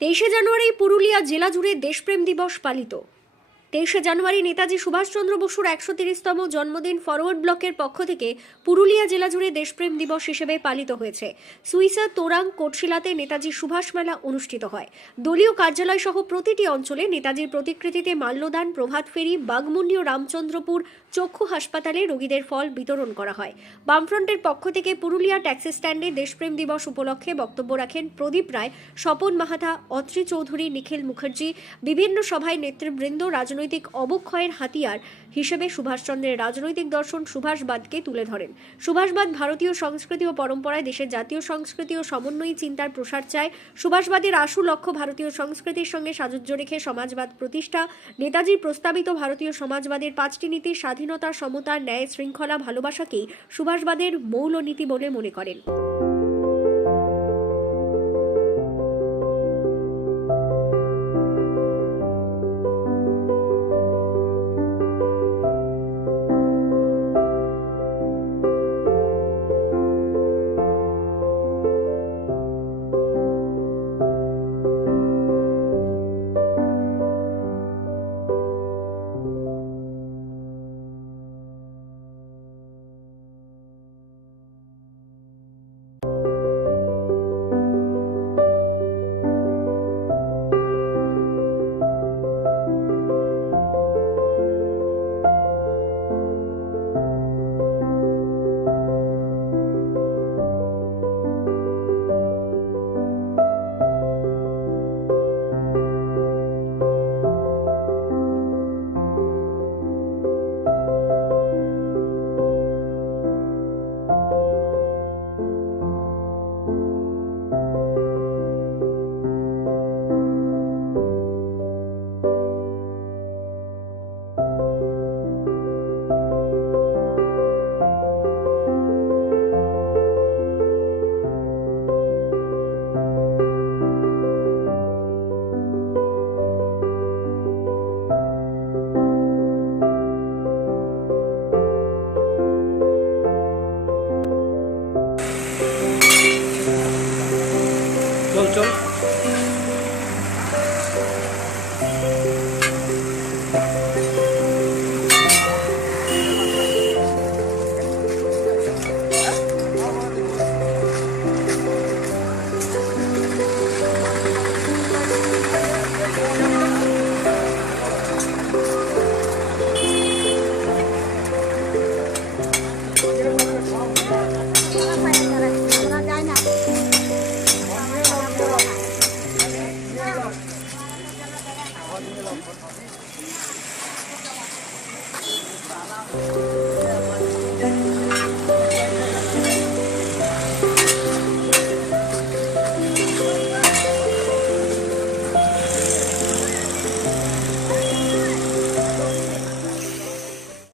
23 জানুয়ারি পুরুলিয়া জেলা জুড়ে দেশপ্রেম দিবস পালিত। 23 জানুয়ারি নেতাজি সুভাষচন্দ্র বসুর 130তম জন্মদিন ফরওয়ার্ড ব্লকের পক্ষ থেকে পুরুলিয়া জেলা জুড়ে দেশপ্রেম দিবস হিসেবে পালিত হয়েছে। সুইসা তোরাং কোটশিলাতে নেতাজি সুভাষ মেলা অনুষ্ঠিত হয়। দলীয় কার্যালয় সহ প্রতিটি অঞ্চলে নেতাজির প্রতিকৃতিতে মাল্যদান, প্রভাত ফেরি, বাগমুন্ডি ও রামচন্দ্রপুর চক্ষু হাসপাতালে রোগীদের ফল বিতরণ করা হয়। বামফ্রন্টের পক্ষ থেকে পুরুলিয়া ট্যাক্সি স্ট্যান্ডে দেশপ্রেম দিবস উপলক্ষে বক্তব্য রাখেন প্রদীপ রায়, স্বপন মাহাতা, অত্রি চৌধুরী, নিখিল মুখার্জি। বিভিন্ন সভায় নেতৃবৃন্দ রাজনৈতিক অবক্ষয়ের হাতিয়ার হিসেবে সুভাষচন্দ্রের রাজনৈতিক দর্শন সুভাষবাদকে তুলে ধরেন। সুভাষবাদ ভারতীয় সংস্কৃতি ও পরম্পরায় দেশের জাতীয় সংস্কৃতি ও সমন্বয়ী চিন্তার প্রসার চায়। সুভাষবাদের আশু লক্ষ্য ভারতীয় সংস্কৃতির সঙ্গে সাযুজ্য রেখে সমাজবাদ প্রতিষ্ঠা। নেতাজির প্রস্তাবিত ভারতীয় সমাজবাদের 5টি নীতি স্বাধীনতা, সমতা, ন্যায়, শৃঙ্খলা, ভালোবাসাকেই সুভাষবাদের মৌলনীতি বলে মনে করেন। চল Thank you.